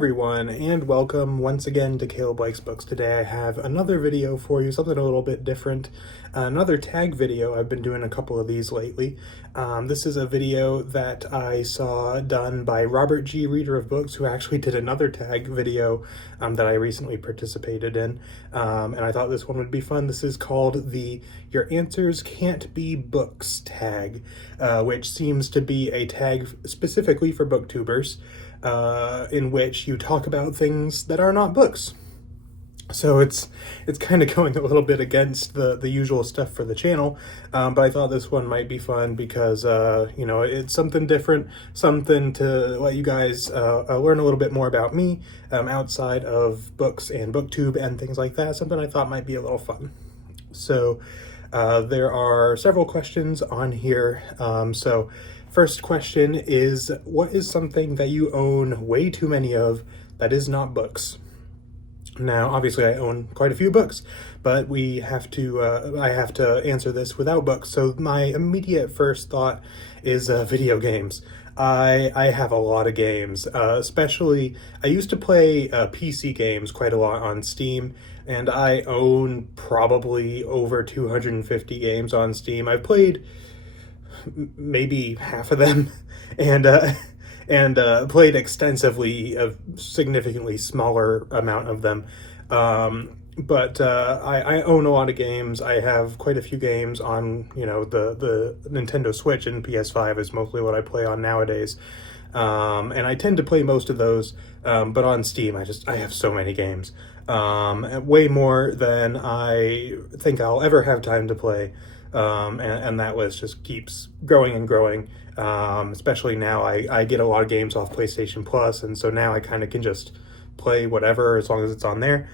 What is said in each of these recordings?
everyone, and welcome once again to Caleb Likes Books. Today I have another video for you, something a little bit different, another tag video. I've been doing a couple of these lately. This is a video that I saw done by Robert G. Reader of Books, who actually did another tag video that I recently participated in, and I thought this one would be fun. This is called the Your Answers Can't Be Books tag, which seems to be a tag specifically for booktubers, in which you talk about things that are not books. So it's kind of going a little bit against the usual stuff for the channel, but I thought this one might be fun because, it's something different, something to let you guys learn a little bit more about me outside of books and booktube and things like that, something I thought might be a little fun. So there are several questions on here. So first question is, what is something that you own way too many of that is not books? Now, obviously, I own quite a few books, but I have to answer this without books. So my immediate first thought is video games. I have a lot of games, especially I used to play PC games quite a lot on Steam, and I own probably over 250 games on Steam. I've played maybe half of them, and played extensively a significantly smaller amount of them. But I own a lot of games. I have quite a few games on, the Nintendo Switch, and PS5 is mostly what I play on nowadays. And I tend to play most of those, but on Steam, I have so many games. Way more than I think I'll ever have time to play. And that list just keeps growing and growing. Especially now I get a lot of games off PlayStation Plus, and so now I kind of can just play whatever as long as it's on there.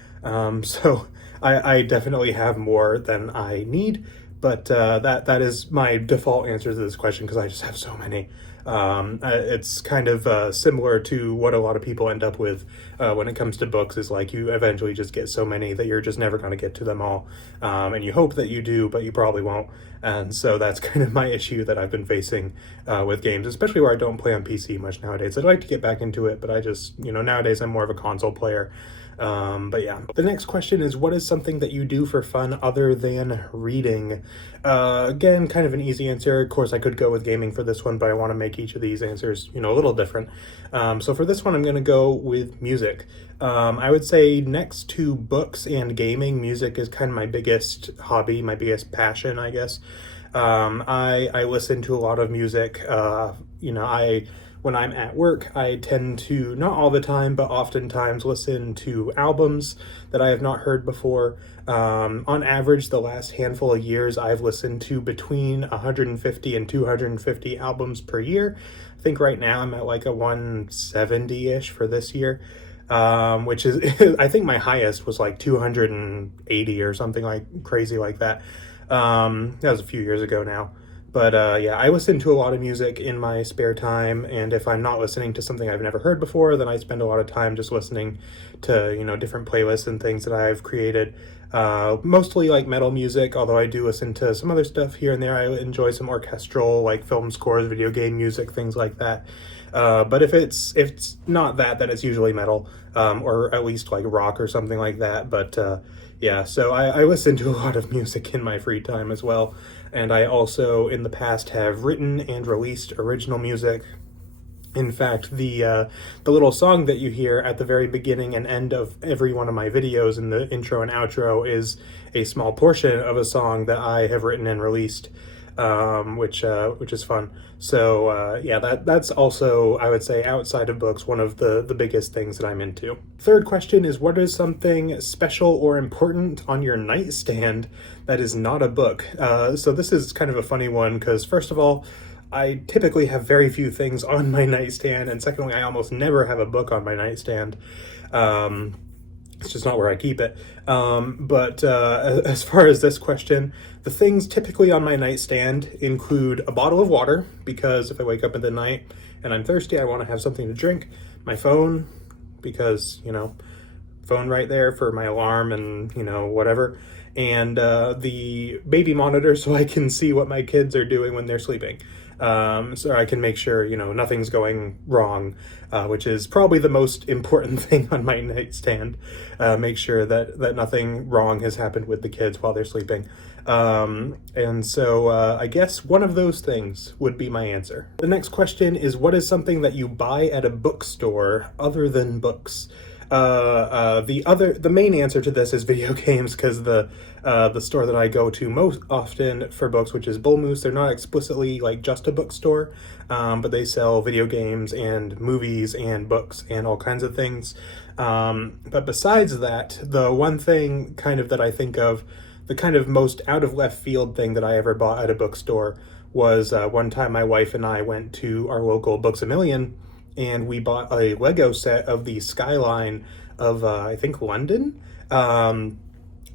So I definitely have more than I need, but that is my default answer to this question because I just have so many. It's kind of similar to what a lot of people end up with when it comes to books, is like you eventually just get so many that you're just never going to get to them all, and you hope that you do, but you probably won't. And so that's kind of my issue that I've been facing with games, especially where I don't play on PC much nowadays. I'd like to get back into it, but I just, nowadays I'm more of a console player. But yeah, the next question is, what is something that you do for fun other than reading? Again, kind of an easy answer. Of course, I could go with gaming for this one, but I want to make each of these answers, a little different. So for this one, I'm going to go with music. I would say next to books and gaming, music is kind of my biggest hobby, my biggest passion, I guess. I listen to a lot of music. When I'm at work, I tend to, not all the time, but oftentimes listen to albums that I have not heard before. On average, the last handful of years, I've listened to between 150 and 250 albums per year. I think right now I'm at like a 170-ish for this year, which is, I think my highest was like 280 or something like crazy like that. That was a few years ago now. But I listen to a lot of music in my spare time, and if I'm not listening to something I've never heard before, then I spend a lot of time just listening to, different playlists and things that I've created. Mostly like metal music, although I do listen to some other stuff here and there. I enjoy some orchestral, like film scores, video game music, things like that. But if it's not that, then it's usually metal, or at least like rock or something like that. But so I listen to a lot of music in my free time as well. And I also, in the past, have written and released original music. In fact, the little song that you hear at the very beginning and end of every one of my videos in the intro and outro is a small portion of a song that I have written and released, which is fun. So that's also, I would say, outside of books, one of the biggest things that I'm into. Third question is, what is something special or important on your nightstand that is not a book? So this is kind of a funny one because, first of all, I typically have very few things on my nightstand, and secondly, I almost never have a book on my nightstand. It's just not where I keep it. But as far as this question, the things typically on my nightstand include a bottle of water, because if I wake up in the night and I'm thirsty, I want to have something to drink. My phone, because, phone right there for my alarm and, whatever. And the baby monitor so I can see what my kids are doing when they're sleeping. so I can make sure, you know, nothing's going wrong, which is probably the most important thing on my nightstand. Make sure that nothing wrong has happened with the kids while they're sleeping. And so I guess one of those things would be my answer. The next question is, what is something that you buy at a bookstore other than books? The main answer to this is video games, because the store that I go to most often for books, which is Bull Moose, they're not explicitly like just a bookstore, but they sell video games and movies and books and all kinds of things. But besides that, the one thing kind of that I think of, the kind of most out of left field thing that I ever bought at a bookstore was one time my wife and I went to our local Books A Million, and we bought a Lego set of the skyline of, I think, London,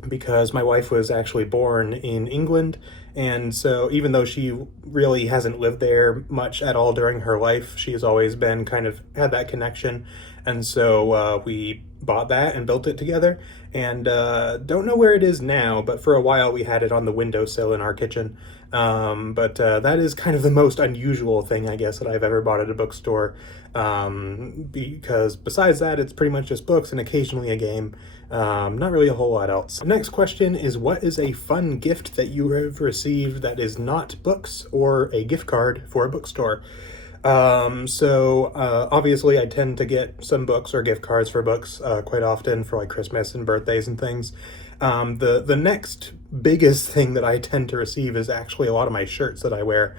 because my wife was actually born in England, and so even though she really hasn't lived there much at all during her life, she's always been kind of had that connection, and so we bought that and built it together, and don't know where it is now, but for a while we had it on the windowsill in our kitchen. But that is kind of the most unusual thing, I guess, that I've ever bought at a bookstore, because besides that, it's pretty much just books and occasionally a game. Not really a whole lot else. The next question is, what is a fun gift that you have received that is not books or a gift card for a bookstore? Obviously I tend to get some books or gift cards for books quite often for like Christmas and birthdays and things. The next biggest thing that I tend to receive is actually a lot of my shirts that I wear.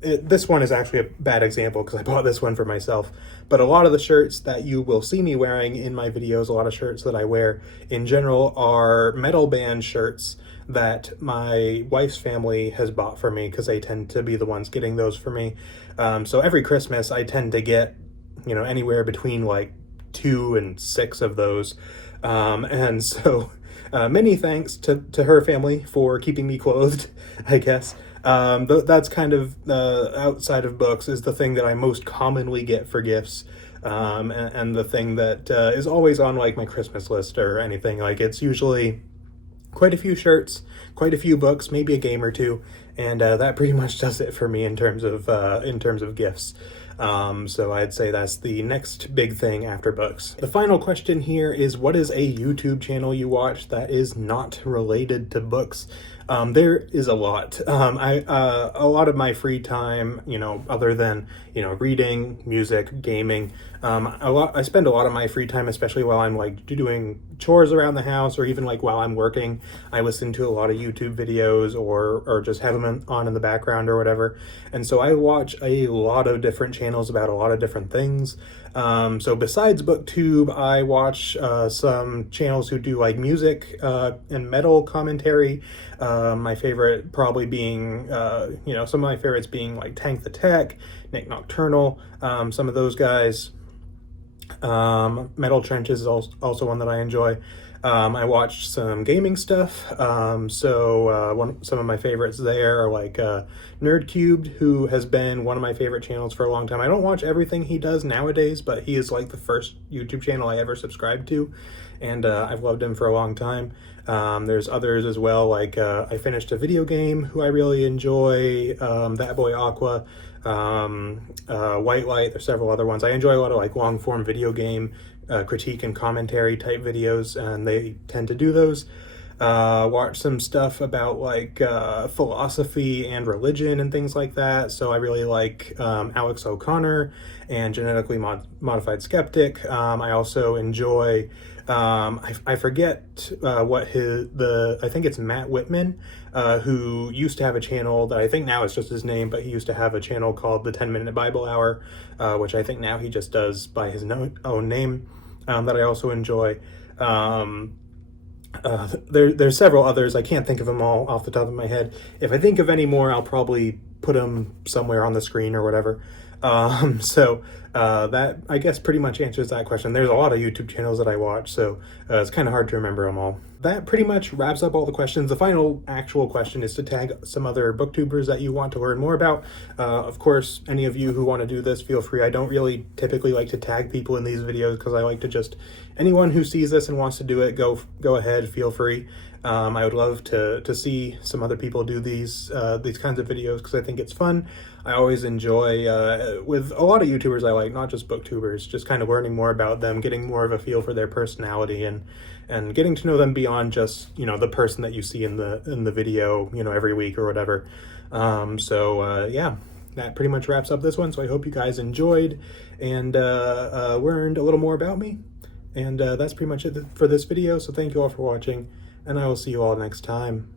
This one is actually a bad example because I bought this one for myself, but a lot of the shirts that you will see me wearing in my videos, a lot of shirts that I wear in general, are metal band shirts that my wife's family has bought for me, because they tend to be the ones getting those for me. So every Christmas I tend to get, you know, anywhere between like 2 and 6 of those. And so many thanks to her family for keeping me clothed, I guess. That's kind of, outside of books, is the thing that I most commonly get for gifts. And the thing that is always on like my Christmas list or anything. Like, it's usually quite a few shirts, quite a few books, maybe a game or two, and that pretty much does it for me in terms of gifts. So I'd say that's the next big thing after books. The final question here is, what is a YouTube channel you watch that is not related to books? There is a lot. A lot of my free time, you know, other than, you know, reading, music, gaming, I spend a lot of my free time, especially while I'm like doing chores around the house, or even like while I'm working, I listen to a lot of YouTube videos or just have them on in the background or whatever. And so I watch a lot of different channels about a lot of different things. So besides BookTube, I watch some channels who do like music and metal commentary. My favorite probably being, you know, some of my favorites being like Tank the Tech, Nick Nocturnal, some of those guys. Metal Trenches is also one that I enjoy. I watched some gaming stuff. Some of my favorites there are like Nerd Cubed, who has been one of my favorite channels for a long time. I don't watch everything he does nowadays, but he is like the first YouTube channel I ever subscribed to, and I've loved him for a long time. There's others as well, like I Finished a Video Game, who I really enjoy, That Boy Aqua, White Light. There's several other ones. I enjoy a lot of like long form video game critique and commentary type videos, and they tend to do those. Watch some stuff about like philosophy and religion and things like that. So I really like Alex O'Connor and Genetically Modified Skeptic. I also enjoy, I forget what I think it's Matt Whitman, who used to have a channel that I think now is just his name, but he used to have a channel called the 10-Minute Bible Hour, which I think now he just does by his own name, that I also enjoy. There's several others. I can't think of them all off the top of my head. If I think of any more, I'll probably put them somewhere on the screen or whatever. That, I guess, pretty much answers that question. There's a lot of YouTube channels that I watch, so it's kind of hard to remember them all. That pretty much wraps up all the questions. The final actual question is to tag some other booktubers that you want to learn more about. Of course, any of you who want to do this, feel free. I don't really typically like to tag people in these videos because I like to just anyone who sees this and wants to do it, go ahead, feel free. I would love to see some other people do these kinds of videos because I think it's fun. I always enjoy, with a lot of YouTubers I like, not just booktubers, just kind of learning more about them, getting more of a feel for their personality, and getting to know them beyond just, the person that you see in the video, every week or whatever. Yeah, that pretty much wraps up this one. So I hope you guys enjoyed and learned a little more about me. And that's pretty much it for this video. So thank you all for watching, and I will see you all next time.